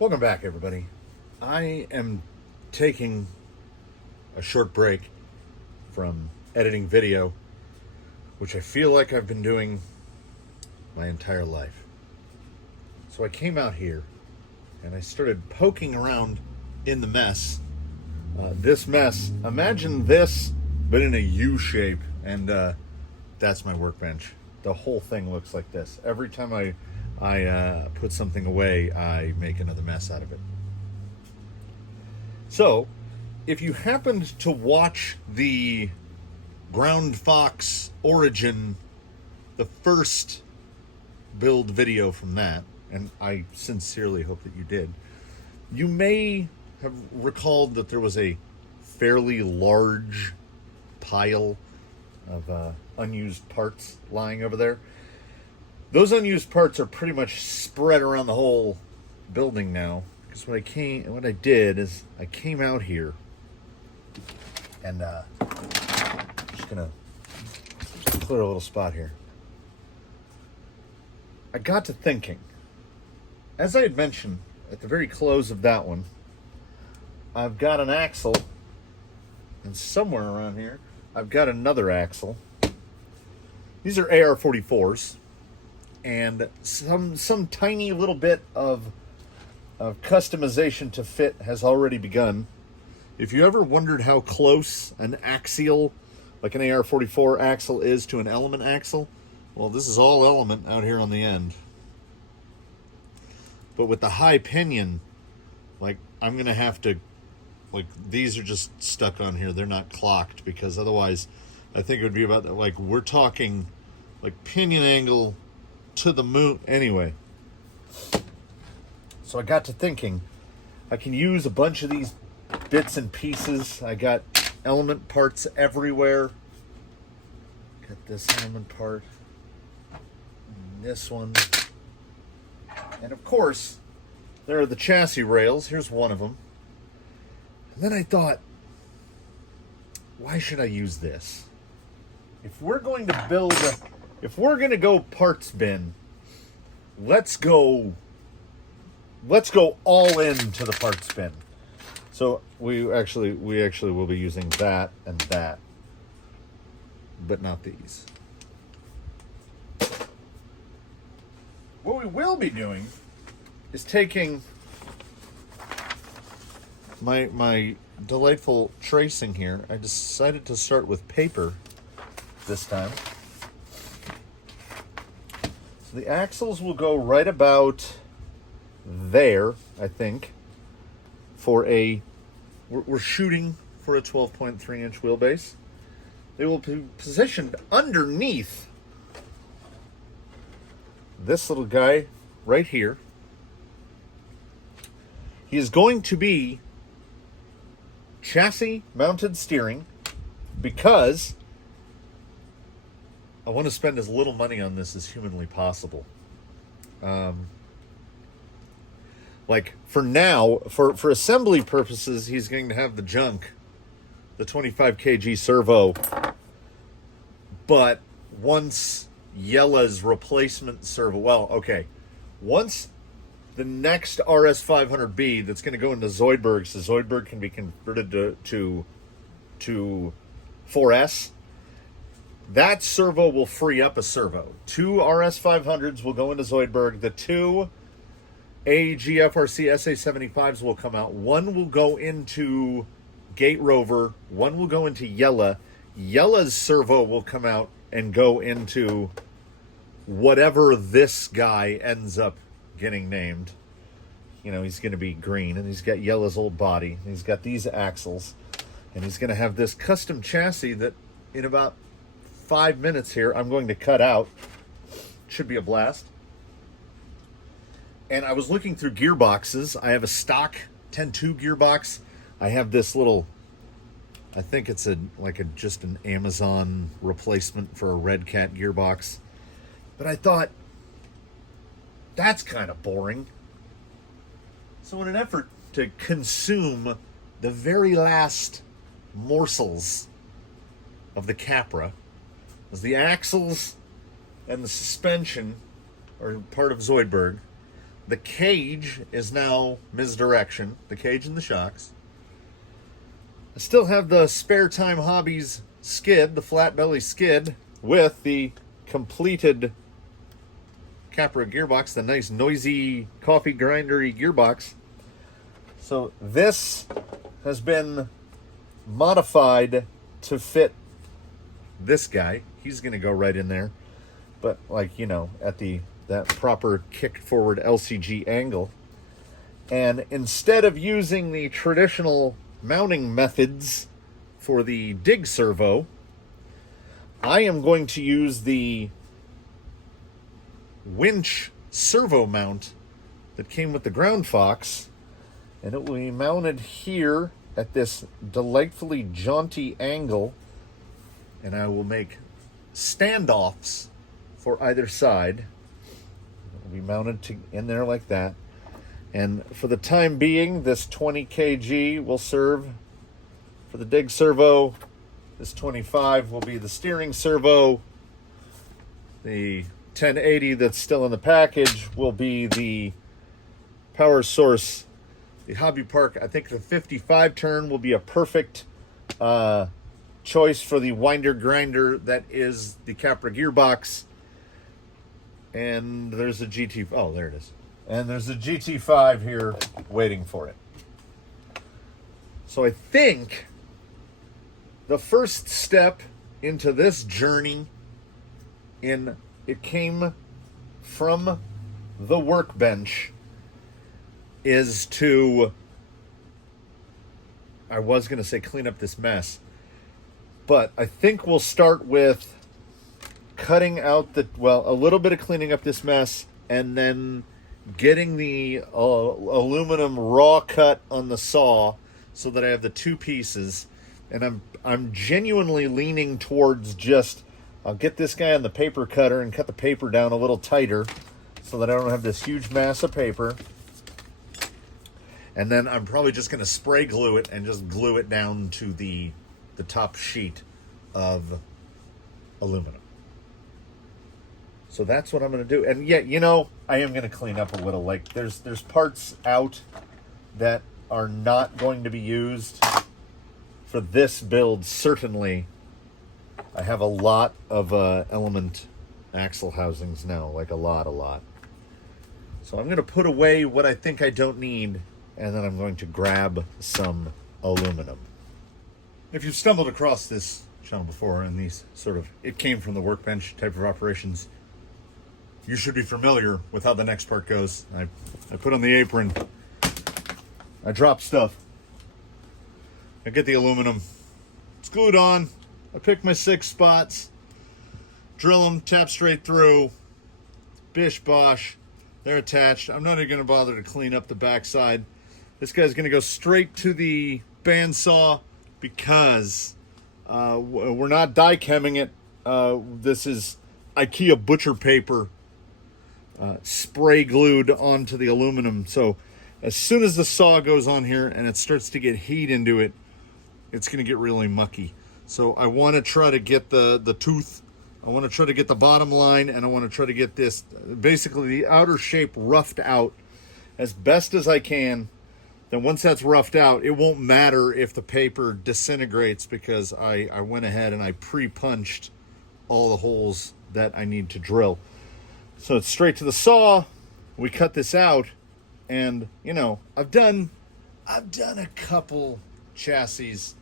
Welcome back, everybody. I am taking a short break from editing video, which I feel like I've been doing my entire life. So I came out here and I started poking around in the mess. This mess, imagine this, but in a U shape, and that's my workbench. The whole thing looks like this. Every time I put something away, I make another mess out of it. So, if you happened to watch the Ground Fox Origin, the first build video from that, and I sincerely hope that you did, you may have recalled that there was a fairly large pile of unused parts lying over there. Those unused parts are pretty much spread around the whole building now. Because what I did is I came out here and just gonna clear a little spot here. I got to thinking, as I had mentioned at the very close of that one, I've got an axle, and somewhere around here I've got another axle. These are AR-44s. And some tiny little bit of customization to fit has already begun. If you ever wondered how close an Axial, like an AR-44 axle, is to an Element axle, well, this is all Element out here on the end. But with the high pinion, like, I'm going to have to, like, these are just stuck on here. They're not clocked, because otherwise I think it would be about, like, we're talking, like, pinion angle to the moon. Anyway, so I got to thinking, I can use a bunch of these bits and pieces. I got Element parts everywhere. Got this Element part, and this one, and of course there are the chassis rails. Here's one of them. And then I thought, why should I use this? If we're going to build if we're going to go parts bin, let's go all into the parts bin. So we actually will be using that and that, but not these. What we will be doing is taking my delightful tracing here. I decided to start with paper this time. So the axles will go right about there, I think, for we're shooting for a 12.3 inch wheelbase. They will be positioned underneath this little guy right here. He is going to be chassis mounted steering, because I want to spend as little money on this as humanly possible. Like, for now, for assembly purposes, he's going to have the junk, the 25 kg servo. But once Yella's replacement servo, well, okay, once the next RS500B that's going to go into Zoidberg, so Zoidberg can be converted to 4S, that servo will free up a servo. 2 RS500s will go into Zoidberg. The 2 AGFRC SA75s will come out. One will go into Gate Rover. One will go into Yella. Yella's servo will come out and go into whatever this guy ends up getting named. You know, he's going to be green, and he's got Yella's old body. And he's got these axles. And he's going to have this custom chassis that in about 5 minutes here I'm going to cut out. Should be a blast. And I was looking through gearboxes. I have a stock 10.2 gearbox. I have this little, I think it's just an Amazon replacement for a Red Cat gearbox. But I thought, that's kind of boring. So in an effort to consume the very last morsels of the Capra, as the axles and the suspension are part of Zoidberg, The cage is now misdirection, the cage and the shocks. I still have the Spare Time Hobbies skid, the flat belly skid, with the completed Capra gearbox, the nice noisy coffee grindery gearbox. So this has been modified to fit this guy. He's going to go right in there, but like, you know, at that proper kick forward LCG angle. And instead of using the traditional mounting methods for the dig servo, I am going to use the winch servo mount that came with the Ground Fox, and it will be mounted here at this delightfully jaunty angle, and I will make standoffs for either side. It will be mounted in there like that, and for the time being, this 20 kg will serve for the dig servo. This 25 will be the steering servo. The 1080 that's still in the package will be the power source. The Hobby Park, I think the 55 turn will be a perfect choice for the winder grinder that is the Capra gearbox. And there's a GT, oh, there it is. And there's a GT5 here waiting for it. So I think the first step into this journey it came from the workbench is to, I was going to say clean up this mess, but I think we'll start with cutting out a little bit of cleaning up this mess, and then getting the aluminum raw cut on the saw so that I have the two pieces. And I'm genuinely leaning towards just, I'll get this guy on the paper cutter and cut the paper down a little tighter so that I don't have this huge mass of paper. And then I'm probably just going to spray glue it and just glue it down to the top sheet of aluminum. So that's what I'm going to do. And yet, you know, I am going to clean up a little. Like there's parts out that are not going to be used for this build, certainly. I have a lot of Element axle housings now, like a lot. So I'm going to put away what I think I don't need, and then I'm going to grab some aluminum. If you've stumbled across this channel before and these it came from the workbench type of operations, you should be familiar with how the next part goes. I put on the apron, I drop stuff, I get the aluminum, it's glued on, I pick my 6 spots, drill them, tap straight through, bish bosh, they're attached. I'm not even going to bother to clean up the backside. This guy's going to go straight to the bandsaw because we're not die chemming it. This is IKEA butcher paper spray glued onto the aluminum. So as soon as the saw goes on here and it starts to get heat into it, it's going to get really mucky. So I want to try to get the tooth, I want to try to get the bottom line, and I want to try to get this, basically the outer shape, roughed out as best as I can. Then once that's roughed out, it won't matter if the paper disintegrates because I went ahead and I pre-punched all the holes that I need to drill. So it's straight to the saw. We cut this out, and you know, I've done a couple chassis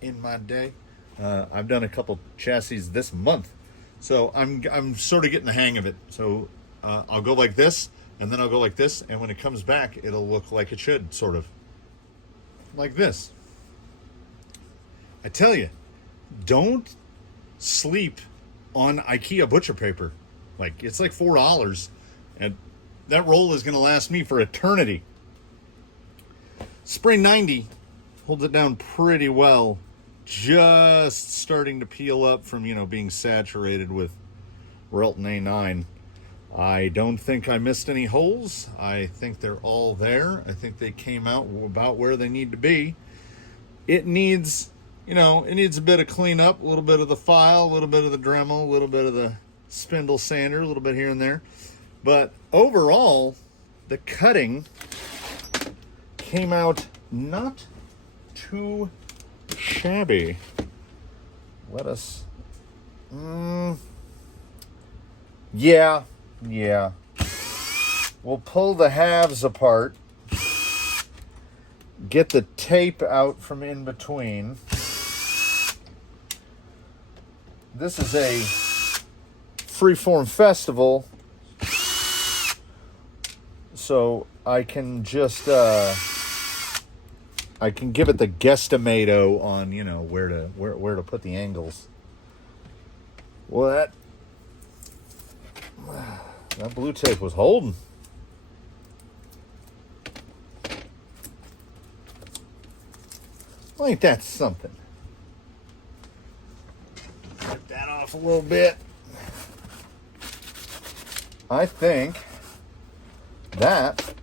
in my day. I've done a couple chassis this month, so I'm sort of getting the hang of it. So I'll go like this, and then I'll go like this, and when it comes back, it'll look like it should, sort of like this. I tell you, don't sleep on IKEA butcher paper. Like, it's like $4, and that roll is going to last me for eternity. Spray 90 holds it down pretty well, just starting to peel up from, you know, being saturated with Relton A9. I don't think I missed any holes. I think they're all there. I think they came out about where they need to be. It needs, you know, it needs a bit of cleanup, a little bit of the file, a little bit of the Dremel, a little bit of the spindle sander, a little bit here and there. But overall, the cutting came out not too shabby. Let us... yeah. We'll pull the halves apart. Get the tape out from in between. This is a freeform festival, so I can just I can give it the guesstimate on, you know, where to put the angles. Well, that blue tape was holding. Ain't that something? Get that off a little bit. I think that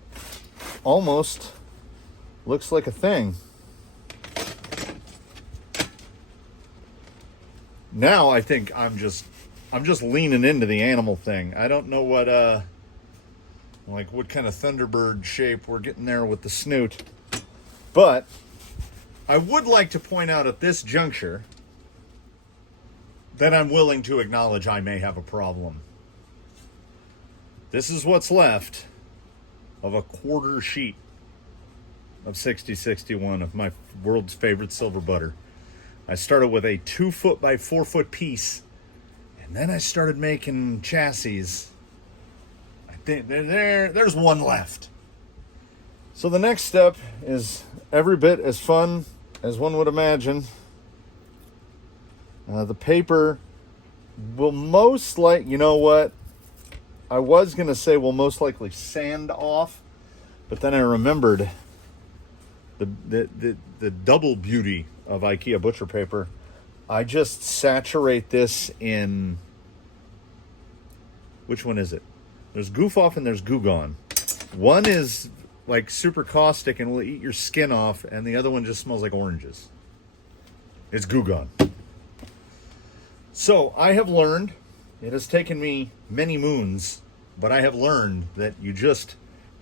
almost looks like a thing. Now I think I'm just leaning into the animal thing. I don't know what kind of Thunderbird shape we're getting there with the snoot. But I would like to point out at this juncture that I'm willing to acknowledge I may have a problem. This is what's left of a quarter sheet of 6061 of my world's favorite silver butter. I started with a 2 foot by 4 foot piece, and then I started making chassis. I think there's one left. So the next step is every bit as fun as one would imagine. The paper will most likely, you know what? I was going to say will most likely sand off, but then I remembered the double beauty of IKEA butcher paper. I just saturate this in, which one is it? There's Goof Off and there's Goo Gone. One is like super caustic and will eat your skin off, and the other one just smells like oranges. It's Goo Gone. So I have learned, it has taken me many moons, but I have learned that you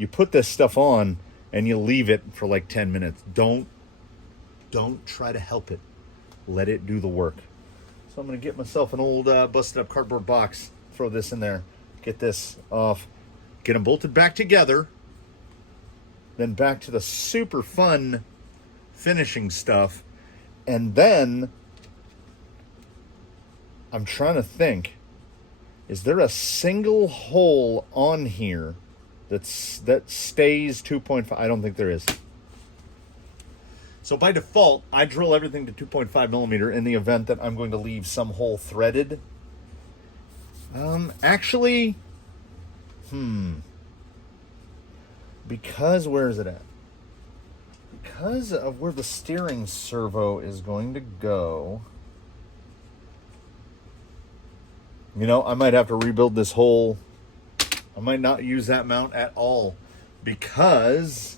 put this stuff on and you leave it for like 10 minutes. Don't try to help it. Let it do the work. So I'm going to get myself an old busted up cardboard box, throw this in there, get this off, get them bolted back together, then back to the super fun finishing stuff. And then I'm trying to think, is there a single hole on here that stays 2.5? I don't think there is. So by default, I drill everything to 2.5 millimeter in the event that I'm going to leave some hole threaded. Actually, because where is it at? Because of where the steering servo is going to go, you know, I might have to rebuild this whole. I might not use that mount at all, because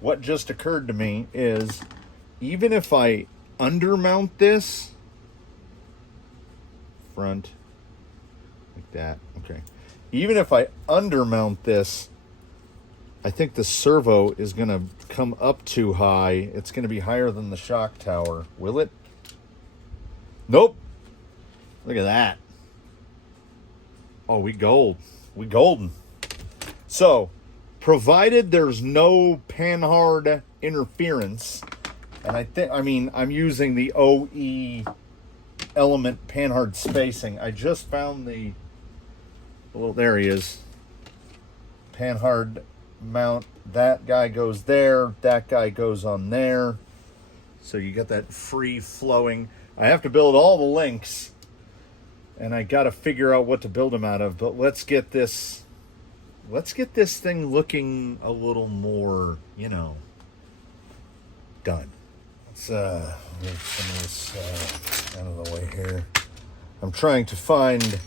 what just occurred to me is, even if I undermount this front like that, okay, even if I undermount this, I think the servo is going to come up too high. It's going to be higher than the shock tower. Will it? Nope. Look at that. Oh, we golden. So, provided there's no panhard interference, and I'm using the OE element panhard spacing. I just found there he is. Panhard mount. That guy goes there. That guy goes on there. So you get that free flowing. I have to build all the links, and I got to figure out what to build them out of. But let's get this thing looking a little more, done. Let's move some of this out of the way here. I'm trying to find,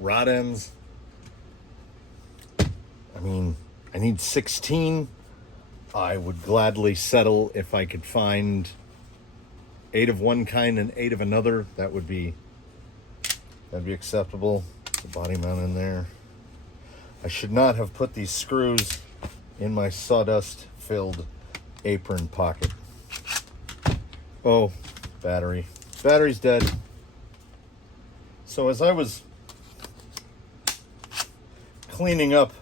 rod ends. I need 16. I would gladly settle if I could find 8 of one kind and 8 of another. That'd be acceptable. The body mount in there. I should not have put these screws in my sawdust-filled apron pocket. Oh, battery. Battery's dead. So as I was cleaning up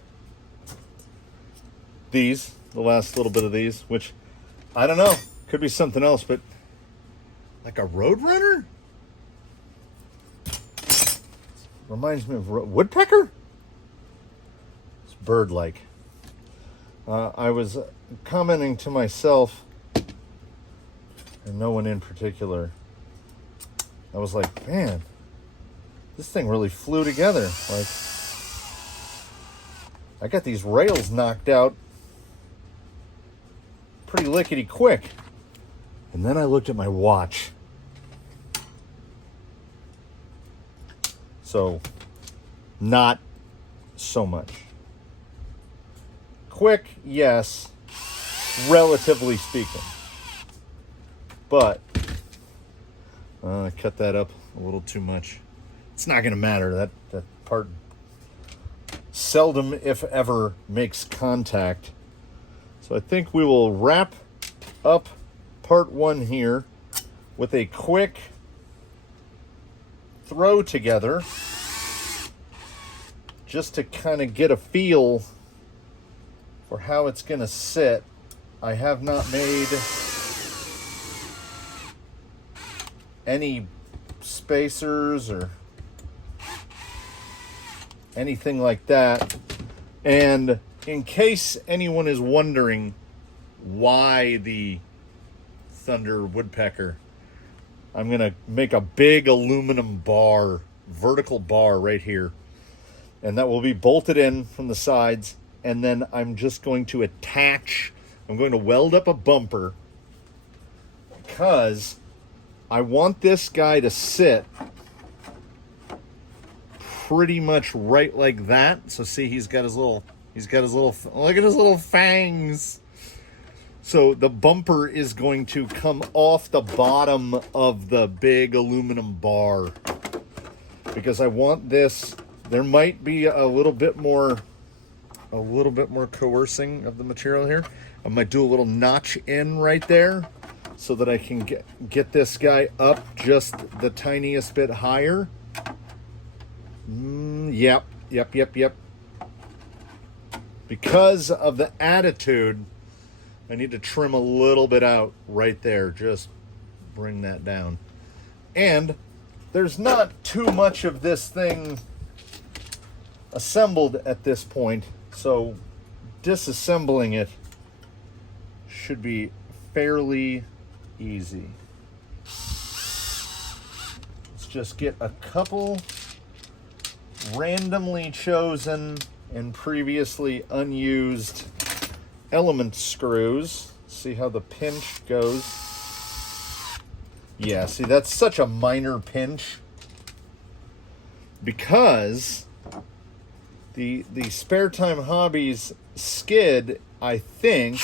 these, the last little bit of these, which, I don't know, could be something else, but like a Roadrunner? Reminds me of woodpecker? It's bird-like. I was commenting to myself, and no one in particular. I was like, man, this thing really flew together. Like, I got these rails knocked out pretty lickety quick. And then I looked at my watch. So, not so much. Quick, yes, relatively speaking. But, I cut that up a little too much. It's not going to matter. That part seldom, if ever, makes contact. So I think we will wrap up part 1 here with a quick throw together, just to kind of get a feel for how it's going to sit. I have not made any spacers or anything like that. And in case anyone is wondering why the Thunder Woodpecker, I'm going to make a big aluminum bar, vertical bar right here. And that will be bolted in from the sides. And then I'm just going to attach, I'm going to weld up a bumper, because I want this guy to sit pretty much right like that. So see, he's got his little, look at his little fangs. So the bumper is going to come off the bottom of the big aluminum bar, because I want this, there might be a little bit more coercing of the material here. I might do a little notch in right there so that I can get this guy up just the tiniest bit higher. Yep. Because of the attitude, I need to trim a little bit out right there. Just bring that down. And there's not too much of this thing assembled at this point, so disassembling it should be fairly easy. Let's just get a couple randomly chosen and previously unused element screws. See how the pinch goes. Yeah, see, that's such a minor pinch, because the Spare Time Hobbies skid, I think,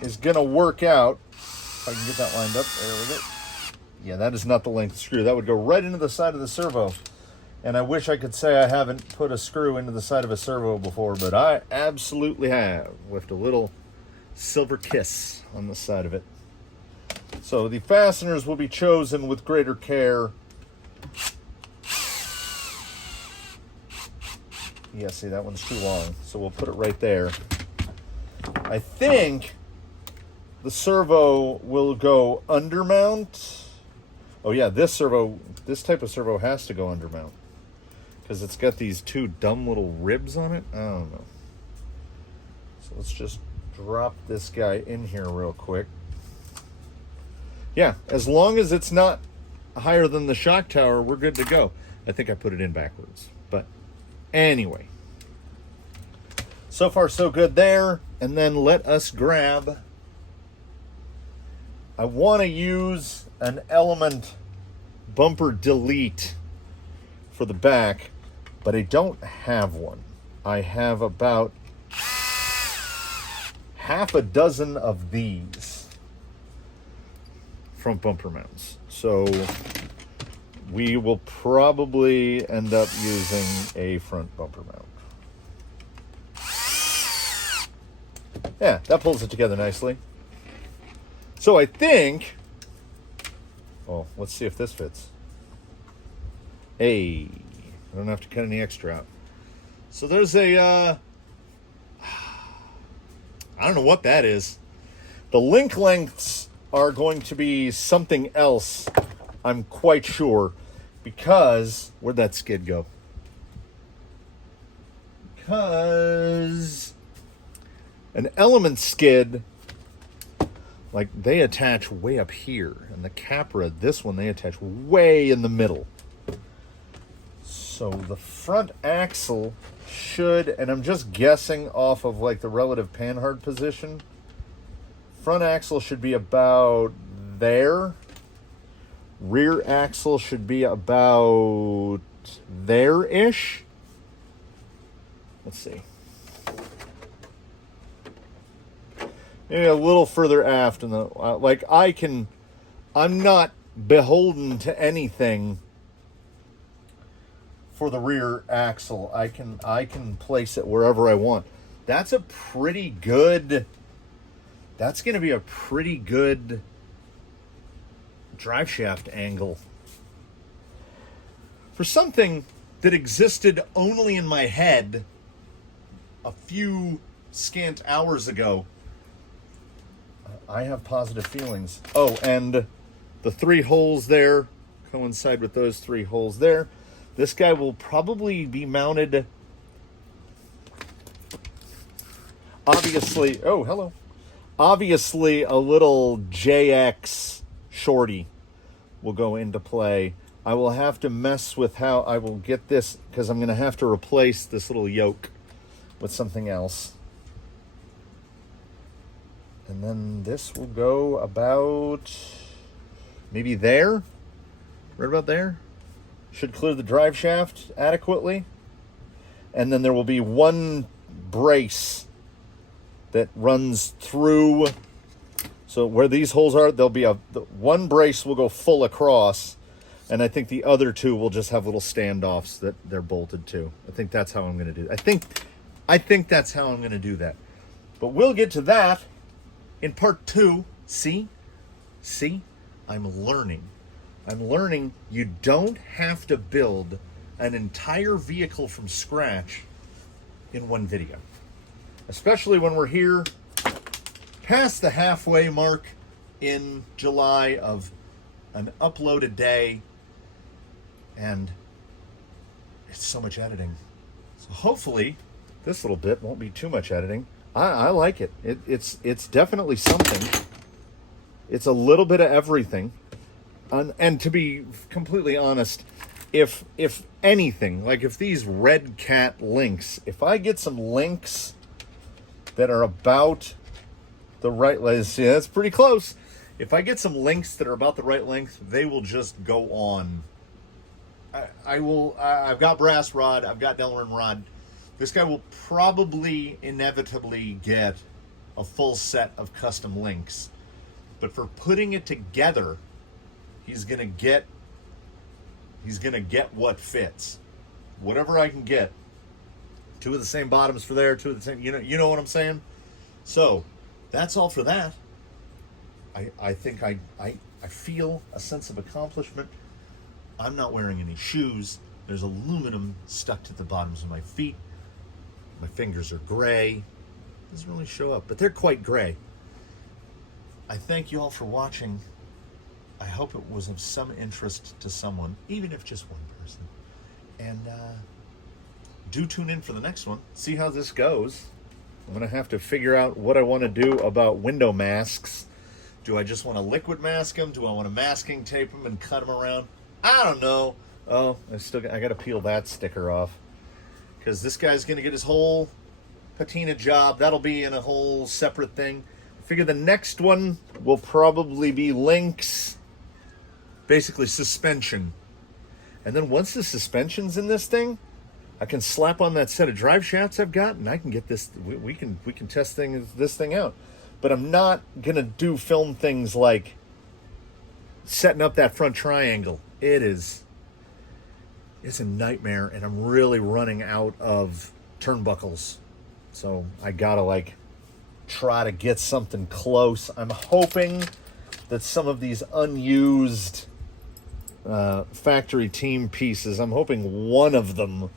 is gonna work out. If I can get that lined up, there we go. Yeah, that is not the length screw. That would go right into the side of the servo. And I wish I could say I haven't put a screw into the side of a servo before, but I absolutely have, with a little silver kiss on the side of it. So the fasteners will be chosen with greater care. Yeah, see, that one's too long, so we'll put it right there. I think the servo will go undermount. Oh yeah, this type of servo has to go undermount, because it's got these two dumb little ribs on it. I don't know. So let's just drop this guy in here real quick. Yeah, as long as it's not higher than the shock tower, we're good to go. I think I put it in backwards, but anyway. So far, so good there. And then let us grab, I want to use an element bumper delete for the back, but I don't have one. I have about half a dozen of these front bumper mounts. So we will probably end up using a front bumper mount. Yeah, that pulls it together nicely. So I think, oh, let's see if this fits. Hey, I don't have to cut any extra out. So there's a, I don't know what that is. The link lengths are going to be something else, I'm quite sure, because, where'd that skid go? Because an element skid, like, they attach way up here, and the Capra, this one, they attach way in the middle. So the front axle should, and I'm just guessing off of like the relative panhard position, front axle should be about there. Rear axle should be about there-ish. Let's see. Maybe a little further aft in the, like I'm not beholden to anything for the rear axle. I can place it wherever I want. That's a pretty good, that's going to be a pretty good drive shaft angle. For something that existed only in my head a few scant hours ago, I have positive feelings. Oh, and the 3 holes there coincide with those 3 holes there. This guy will probably be mounted, obviously, oh, hello. Obviously, a little JX shorty will go into play. I will have to mess with how I will get this, because I'm going to have to replace this little yoke with something else. And then this will go about maybe there, right about there. Should clear the drive shaft adequately. And then there will be one brace that runs through. So where these holes are, there'll be one brace will go full across, and I think the other 2 will just have little standoffs that they're bolted to. I think that's how I'm going to do it. I think that's how I'm going to do that. But we'll get to that in part 2. See, I'm learning. You don't have to build an entire vehicle from scratch in one video. Especially when we're here past the halfway mark in July of an uploaded day, and it's so much editing. So hopefully this little bit won't be too much editing. I like it. It's definitely something. It's a little bit of everything. And to be completely honest, if anything, like if these Red Cat links, if I get some links that are about the right length, yeah, that's pretty close. If I get some links that are about the right length, they will just go on. I've got brass rod, I've got Delrin rod. This guy will probably inevitably get a full set of custom links. But for putting it together, he's gonna get what fits. Whatever I can get. 2 of the same bottoms for there, 2 of the same, you know what I'm saying? So that's all for that. I think I feel a sense of accomplishment. I'm not wearing any shoes. There's aluminum stuck to the bottoms of my feet. My fingers are gray. Doesn't really show up, but they're quite gray. I thank you all for watching. I hope it was of some interest to someone, even if just one person. And do tune in for the next one. See how this goes. I'm going to have to figure out what I want to do about window masks. Do I just want to liquid mask them? Do I want to masking tape them and cut them around? I don't know. Oh, I got to peel that sticker off. Because this guy's going to get his whole patina job. That'll be in a whole separate thing. I figure the next one will probably be links. Basically suspension. And then once the suspension's in this thing, I can slap on that set of drive shafts I've got, and I can get this. We can test this thing out. But I'm not gonna film things like setting up that front triangle. It's a nightmare, and I'm really running out of turnbuckles. So I gotta try to get something close. I'm hoping that some of these unused factory team pieces, I'm hoping one of them,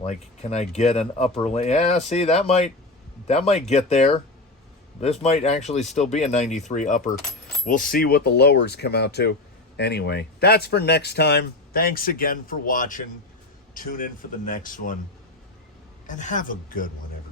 like, can I get an upper lane? Yeah, see, that might get there. This might actually still be a 93 upper. We'll see what the lowers come out to. Anyway, that's for next time. Thanks again for watching. Tune in for the next one. And have a good one, everyone.